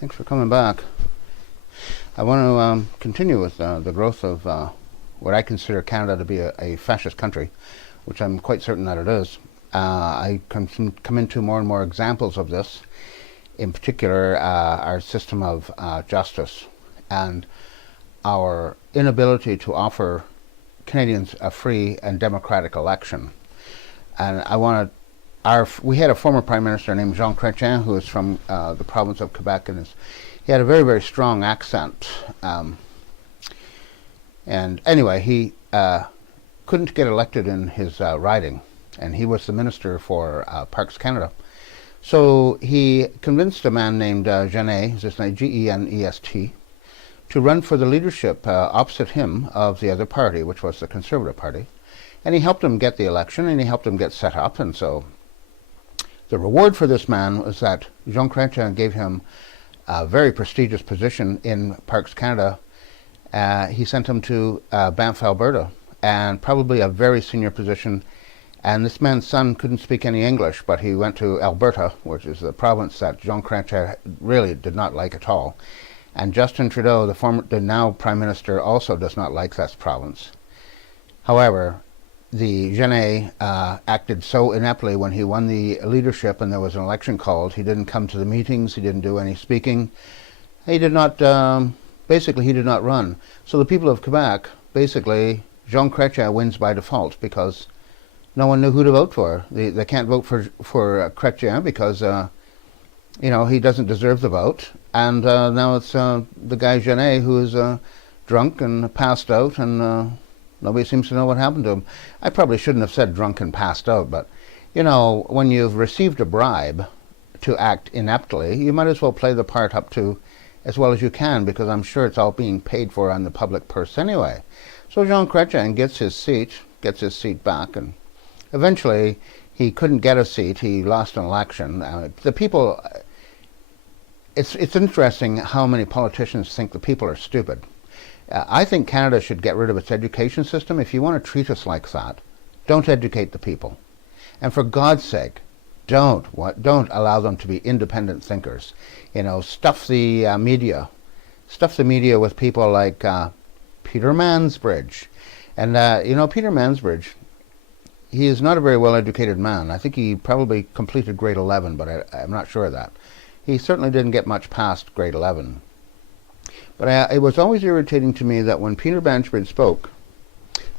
Thanks for coming back. I want to continue with the growth of what I consider Canada to be a fascist country, which I'm quite certain that it is. I come into more and more examples of this, in particular our system of justice and our inability to offer Canadians a free and democratic election. And I want to we had a former Prime Minister named Jean Chretien, who is from the province of Quebec, and he had a very, very strong accent. And anyway, he couldn't get elected in his riding, and he was the Minister for Parks Canada. So he convinced a man named Genet, his name Genest, to run for the leadership opposite him of the other party, which was the Conservative Party. And he helped him get the election, and he helped him get set up, and so the reward for this man was that Jean Chrétien gave him a very prestigious position in Parks Canada. He sent him to Banff, Alberta, and probably a very senior position. And this man's son couldn't speak any English, but he went to Alberta, which is the province that Jean Chrétien really did not like at all. And Justin Trudeau, the now Prime Minister, also does not like that province. However, the Genet acted so ineptly when he won the leadership and there was an election called. He didn't come to the meetings. He didn't do any speaking. He did not, basically he did not run. So the people of Quebec, basically, Jean Chrétien wins by default because no one knew who to vote for. They can't vote for Chrétien because, he doesn't deserve the vote. And now it's the guy Genet who is drunk and passed out, and nobody seems to know what happened to him. I probably shouldn't have said drunk and passed out, but, when you've received a bribe to act ineptly, you might as well play the part up to as well as you can, because I'm sure it's all being paid for on the public purse anyway. So Jean Chrétien gets his seat back, and eventually he couldn't get a seat. He lost an election. The people, it's interesting how many politicians think the people are stupid. I think Canada should get rid of its education system. If you want to treat us like that, don't educate the people. And for God's sake, don't allow them to be independent thinkers. Stuff the media. Stuff the media with people like Peter Mansbridge. And, Peter Mansbridge, he is not a very well-educated man. I think he probably completed grade 11, but I'm not sure of that. He certainly didn't get much past grade 11. But it was always irritating to me that when Peter Mansbridge spoke,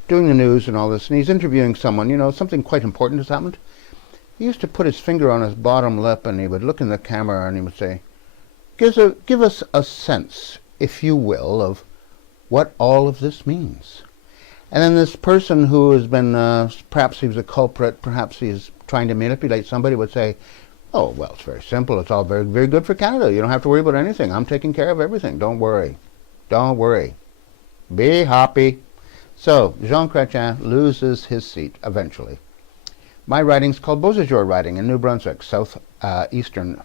doing the news and all this, and he's interviewing someone, something quite important has happened, he used to put his finger on his bottom lip and he would look in the camera and he would say, give us a sense, if you will, of what all of this means. And then this person who has been, perhaps he was a culprit, perhaps he's trying to manipulate somebody, would say, oh, well, it's very simple. It's all very, very good for Canada. You don't have to worry about anything. I'm taking care of everything. Don't worry. Don't worry. Be happy. So, Jean Chrétien loses his seat eventually. My riding's called Beausejour riding in New Brunswick, eastern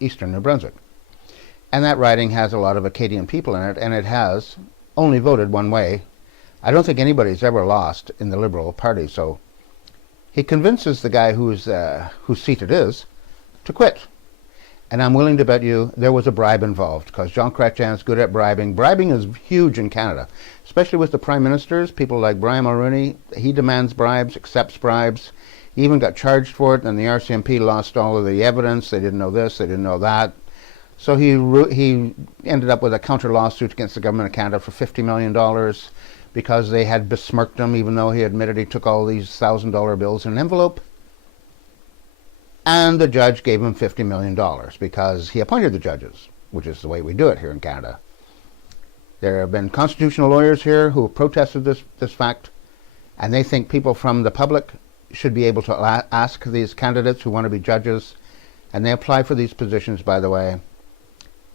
New Brunswick. And that riding has a lot of Acadian people in it, and it has only voted one way. I don't think anybody's ever lost in the Liberal Party, so he convinces the guy whose seat it is to quit. And I'm willing to bet you there was a bribe involved, because Jean Chrétien is good at bribing. Bribing is huge in Canada, especially with the prime ministers, people like Brian Mulroney. He demands bribes, accepts bribes. He even got charged for it, and the RCMP lost all of the evidence. They didn't know this, they didn't know that. So he ended up with a counter lawsuit against the government of Canada for $50 million. Because they had besmirked him, even though he admitted he took all these $1,000 bills in an envelope. And the judge gave him $50 million because he appointed the judges, which is the way we do it here in Canada. There have been constitutional lawyers here who have protested this fact, and they think people from the public should be able to ask these candidates who want to be judges, and they apply for these positions, by the way,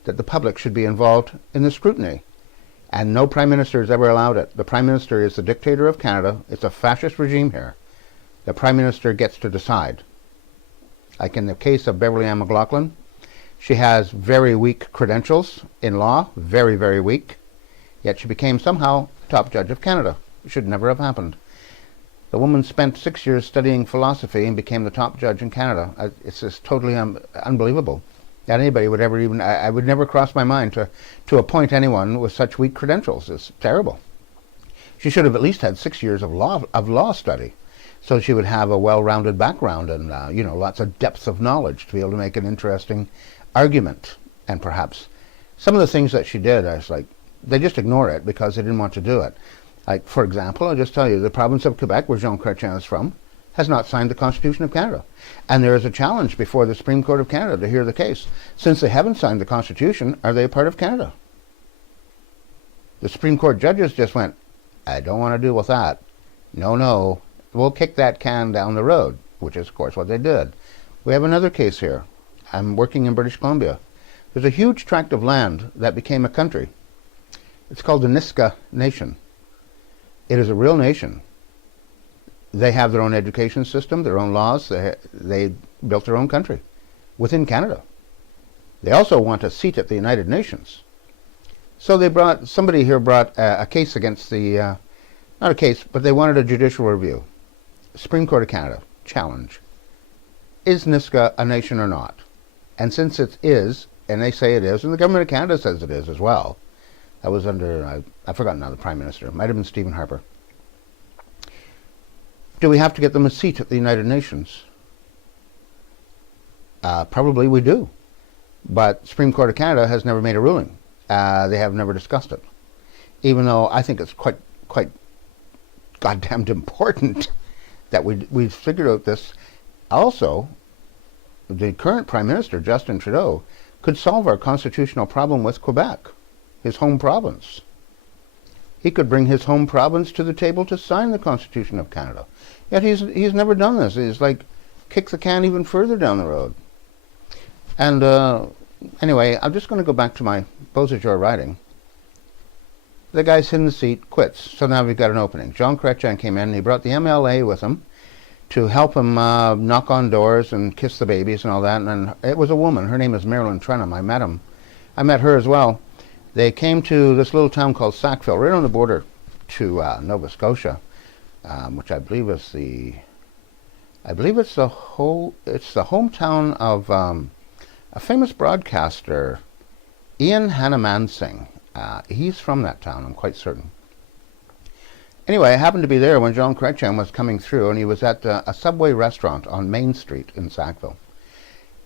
that the public should be involved in the scrutiny. And no Prime Minister has ever allowed it. The Prime Minister is the dictator of Canada. It's a fascist regime here. The Prime Minister gets to decide. Like in the case of Beverly Ann McLaughlin, she has very weak credentials in law, very, very weak. Yet she became somehow top judge of Canada. It should never have happened. The woman spent 6 years studying philosophy and became the top judge in Canada. It's just totally unbelievable. that anybody would ever even, I would never cross my mind to appoint anyone with such weak credentials. It's terrible. She should have at least had 6 years of law study, so she would have a well-rounded background and lots of depth of knowledge to be able to make an interesting argument. And perhaps some of the things that she did, I was like, they just ignore it because they didn't want to do it. Like, for example, I'll just tell you, the province of Quebec, where Jean Chrétien is from, has not signed the Constitution of Canada. And there is a challenge before the Supreme Court of Canada to hear the case. Since they haven't signed the Constitution, are they a part of Canada? The Supreme Court judges just went, I don't want to deal with that. No, we'll kick that can down the road, which is, of course, what they did. We have another case here. I'm working in British Columbia. There's a huge tract of land that became a country. It's called the Nisga'a Nation. It is a real nation. They have their own education system, their own laws. They built their own country within Canada. They also want a seat at the United Nations. So somebody here brought a case against the, not a case, but they wanted a judicial review. Supreme Court of Canada, challenge. Is Nisga'a a nation or not? And since it is, and they say it is, and the government of Canada says it is as well, that was under, I've forgotten now the Prime Minister, it might have been Stephen Harper. Do we have to get them a seat at the United Nations? Probably we do. But Supreme Court of Canada has never made a ruling. They have never discussed it. Even though I think it's quite goddamned important that we figured out this. Also, the current Prime Minister, Justin Trudeau, could solve our constitutional problem with Quebec, his home province. He could bring his home province to the table to sign the Constitution of Canada. Yet he's never done this. He's like kick the can even further down the road. And anyway, I'm just going to go back to my Beausejour riding. The guy's in the seat, quits. So now we've got an opening. Jean Chrétien came in. He brought the MLA with him to help him knock on doors and kiss the babies and all that. And it was a woman. Her name is Marilyn Trenum. I met her as well. They came to this little town called Sackville, right on the border to Nova Scotia, which I believe is it's the hometown of a famous broadcaster, Ian Hannamansingh. He's from that town, I'm quite certain. Anyway, I happened to be there when Jean Chrétien was coming through, and he was at a Subway restaurant on Main Street in Sackville.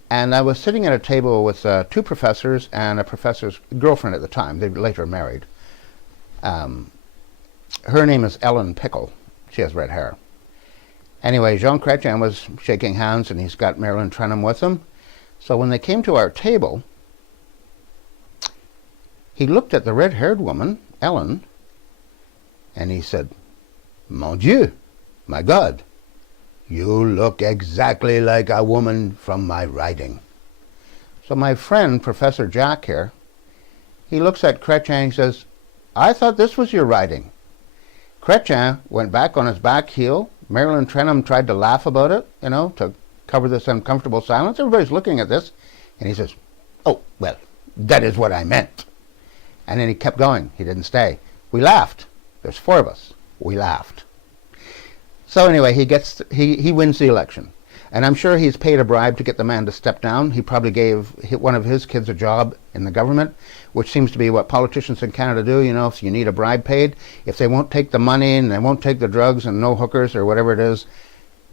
And I was sitting at a table with two professors and a professor's girlfriend at the time. They later married. Her name is Ellen Pickle. She has red hair. Anyway, Jean Chrétien was shaking hands, and he's got Marilyn Trenum with him. So when they came to our table, he looked at the red-haired woman, Ellen, and he said, Mon Dieu, my God, you look exactly like a woman from my writing. So my friend, Professor Jack here, he looks at Chrétien and he says, I thought this was your writing. Chrétien went back on his back heel. Marilyn Trenum tried to laugh about it, to cover this uncomfortable silence. Everybody's looking at this. And he says, oh, well, that is what I meant. And then he kept going. He didn't stay. We laughed. There's four of us. We laughed. So anyway, he wins the election. And I'm sure he's paid a bribe to get the man to step down. He probably gave one of his kids a job in the government, which seems to be what politicians in Canada do. If you need a bribe paid, if they won't take the money and they won't take the drugs and no hookers or whatever it is,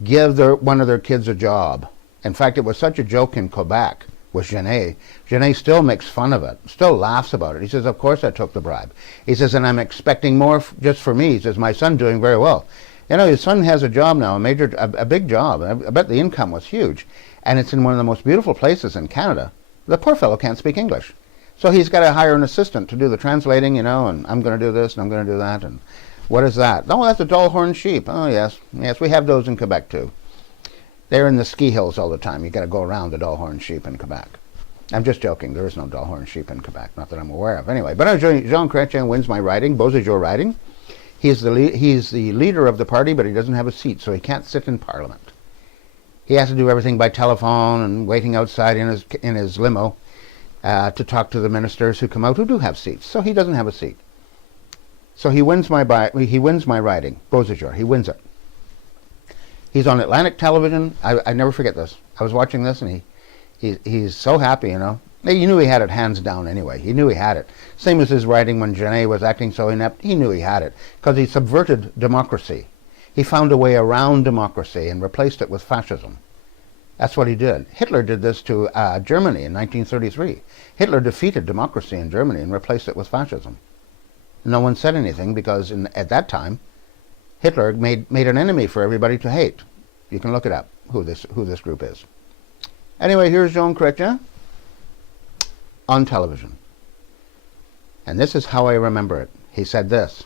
give one of their kids a job. In fact, it was such a joke in Quebec with Genet. Genet still makes fun of it, still laughs about it. He says, of course I took the bribe. He says, and I'm expecting more just for me. He says, my son's doing very well. His son has a job now, a big job. I bet the income was huge. And it's in one of the most beautiful places in Canada. The poor fellow can't speak English. So he's got to hire an assistant to do the translating, and I'm going to do this and I'm going to do that. And what is that? Oh, that's a dull-horned sheep. Oh, yes. Yes, we have those in Quebec, too. They're in the ski hills all the time. You've got to go around the dull-horned sheep in Quebec. I'm just joking. There is no dull-horned sheep in Quebec, not that I'm aware of. Anyway, but Jean Chrétien wins my riding, Beausejour riding. He's the leader of the party, but he doesn't have a seat, so he can't sit in Parliament. He has to do everything by telephone and waiting outside in his limo to talk to the ministers who come out who do have seats. So he doesn't have a seat. So he wins my riding, Beausejour. He wins it. He's on Atlantic television. I never forget this. I was watching this, and He's so happy, you know. He knew he had it hands down anyway. He knew he had it. Same as his writing when Genet was acting so inept. He knew he had it because he subverted democracy. He found a way around democracy and replaced it with fascism. That's what he did. Hitler did this to Germany in 1933. Hitler defeated democracy in Germany and replaced it with fascism. No one said anything because at that time, Hitler made an enemy for everybody to hate. You can look it up, who this group is. Anyway, here's Jean Chrétien on television. And this is how I remember it. He said this: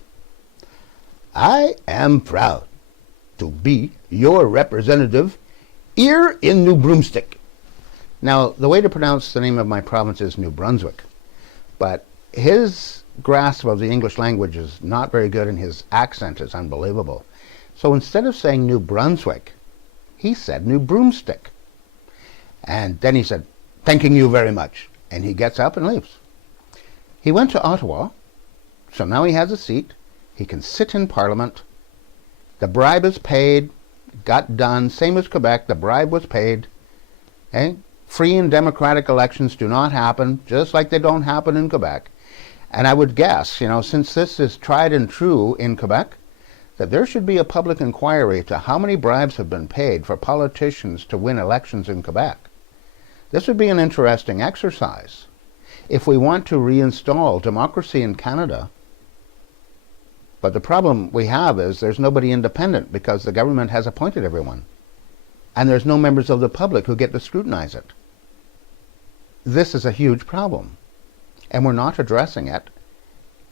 "I am proud to be your representative here in New Brunswick." Now, the way to pronounce the name of my province is New Brunswick, but his grasp of the English language is not very good and his accent is unbelievable. So instead of saying New Brunswick, he said New Broomstick. And then he said, "Thanking you very much." And he gets up and leaves. He went to Ottawa, so now he has a seat. He can sit in Parliament. The bribe is paid, got done, same as Quebec, the bribe was paid. Okay? Free and democratic elections do not happen, just like they don't happen in Quebec. And I would guess, you know, since this is tried and true in Quebec, that there should be a public inquiry to how many bribes have been paid for politicians to win elections in Quebec. This would be an interesting exercise. If we want to reinstall democracy in Canada, but the problem we have is there's nobody independent because the government has appointed everyone. And there's no members of the public who get to scrutinize it. This is a huge problem. And we're not addressing it.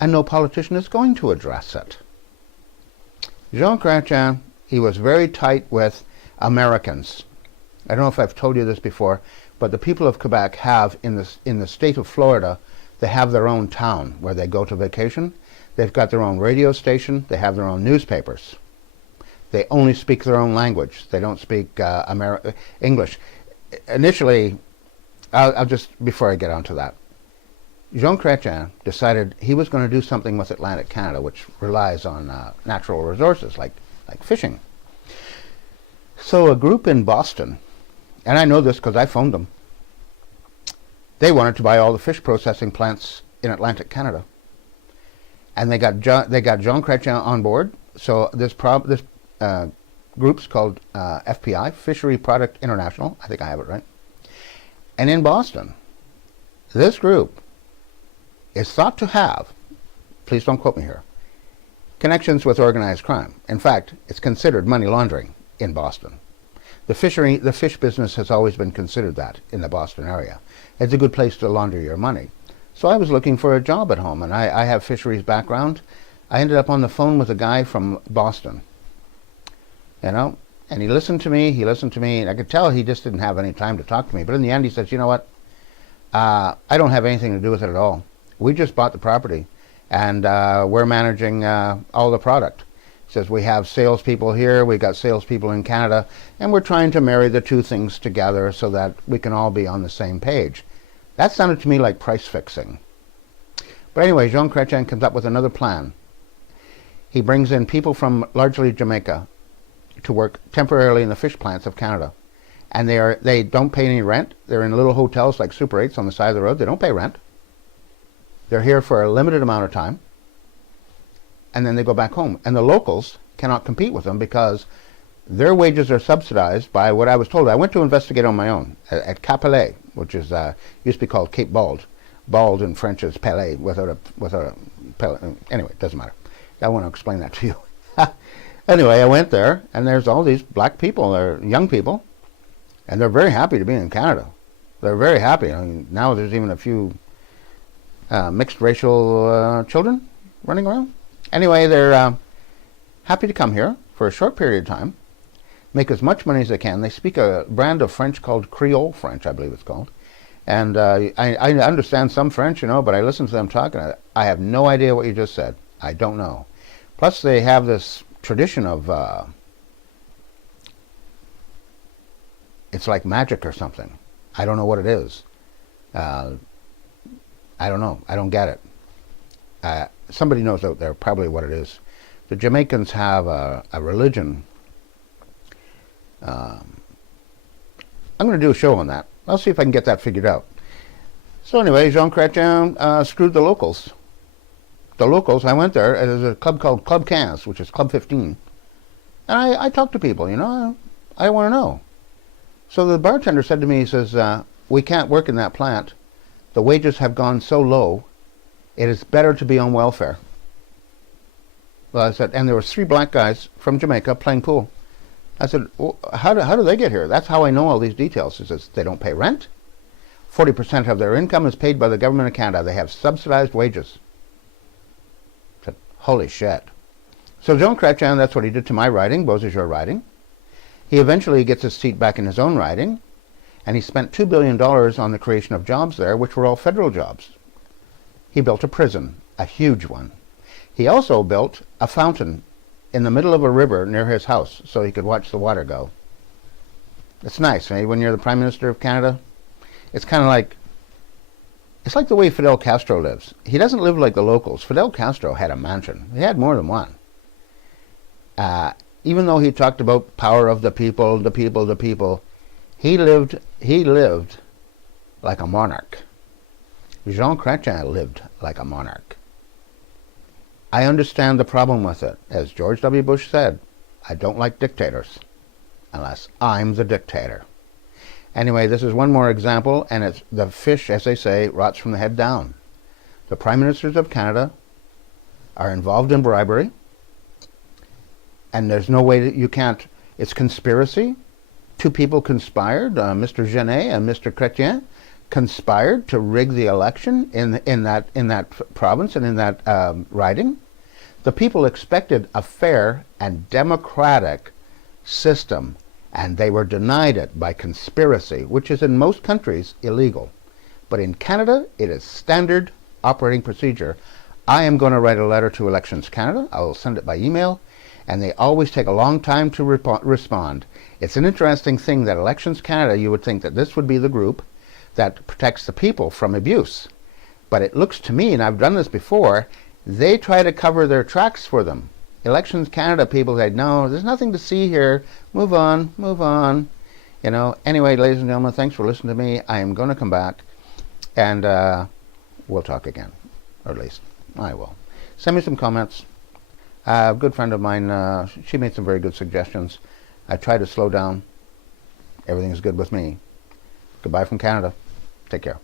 And no politician is going to address it. Jean Chrétien, he was very tight with Americans. I don't know if I've told you this before, but the people of Quebec have, in the state of Florida, they have their own town where they go to vacation. They've got their own radio station. They have their own newspapers. They only speak their own language. They don't speak English. Initially, I'll just, before I get onto that, Jean Chrétien decided he was going to do something with Atlantic Canada, which relies on natural resources like fishing. So a group in Boston, and I know this because I phoned them, they wanted to buy all the fish processing plants in Atlantic Canada. And they got Jean Chrétien on board. So this group's called FPI, Fishery Product International. I think I have it right. And in Boston, this group is thought to have, please don't quote me here, connections with organized crime. In fact, it's considered money laundering in Boston. The fish business has always been considered that in the Boston area. It's a good place to launder your money. So I was looking for a job at home, and I have fisheries background. I ended up on the phone with a guy from Boston, you know, and he listened to me, and I could tell he just didn't have any time to talk to me. But in the end, he says, "You know what? I don't have anything to do with it at all. We just bought the property, and we're managing all the product." He says, "We have salespeople here, we got salespeople in Canada, and we're trying to marry the two things together so that we can all be on the same page." That sounded to me like price fixing. But anyway, Jean Chrétien comes up with another plan. He brings in people from largely Jamaica to work temporarily in the fish plants of Canada. And they don't pay any rent. They're in little hotels like Super 8s on the side of the road. They don't pay rent. They're here for a limited amount of time. And then they go back home. And the locals cannot compete with them because their wages are subsidized by what I was told. I went to investigate on my own at Capellet, which is used to be called Cape Bald. Bald in French is Pelé without a Pelé. Anyway, it doesn't matter. I want to explain that to you. Anyway, I went there, and there's all these black people, they're young people, and they're very happy to be in Canada. They're very happy. I mean, now there's even a few mixed racial children running around. Anyway, they're happy to come here for a short period of time, make as much money as they can. They speak a brand of French called Creole French, I believe it's called. And I understand some French, you know, but I listen to them talk, and I have no idea what you just said. I don't know. Plus, they have this tradition of, it's like magic or something. I don't know what it is. I don't know. I don't get it. Somebody knows out there probably what it is. The Jamaicans have a religion. I'm going to do a show on that. I'll see if I can get that figured out. So anyway, Jean Chrétien screwed the locals. The locals, I went there. There's a club called Club 15, which is Club 15. And I talked to people, you know. I want to know. So the bartender said to me, he says, we can't work in that plant. The wages have gone so low, it is better to be on welfare. Well, I said, and there were 3 black guys from Jamaica playing pool. I said, well, how do they get here? That's how I know all these details. He says, they don't pay rent. 40% of their income is paid by the government of Canada. They have subsidized wages. I said, holy shit. So Jean Chrétien, that's what he did to my riding, Beausejour riding. He eventually gets his seat back in his own riding, and he spent $2 billion on the creation of jobs there, which were all federal jobs. He built a prison, a huge one. He also built a fountain in the middle of a river near his house so he could watch the water go. It's nice, eh? When you're the Prime Minister of Canada. It's kind of like, it's like the way Fidel Castro lives. He doesn't live like the locals. Fidel Castro had a mansion. He had more than one. Even though he talked about power of the people, the people, the people, he lived like a monarch. Jean Chrétien lived like a monarch. I understand the problem with it. As George W. Bush said, I don't like dictators unless I'm the dictator. Anyway, this is one more example, and it's the fish, as they say, rots from the head down. The Prime Ministers of Canada are involved in bribery, and there's no way that you can't. It's conspiracy. 2 people conspired, Mr. Genet and Mr. Chrétien, conspired to rig the election in that province and in that riding. The people expected a fair and democratic system, and they were denied it by conspiracy, which is in most countries illegal. But in Canada, it is standard operating procedure. I am going to write a letter to Elections Canada. I will send it by email, and they always take a long time to respond. It's an interesting thing that Elections Canada, you would think that this would be the group that protects the people from abuse. But it looks to me, and I've done this before, they try to cover their tracks for them. Elections Canada people say, no, there's nothing to see here. Move on, move on. You know, anyway, ladies and gentlemen, thanks for listening to me. I am going to come back, and we'll talk again. Or at least, I will. Send me some comments. A good friend of mine, she made some very good suggestions. I try to slow down. Everything's good with me. Goodbye from Canada. Take care.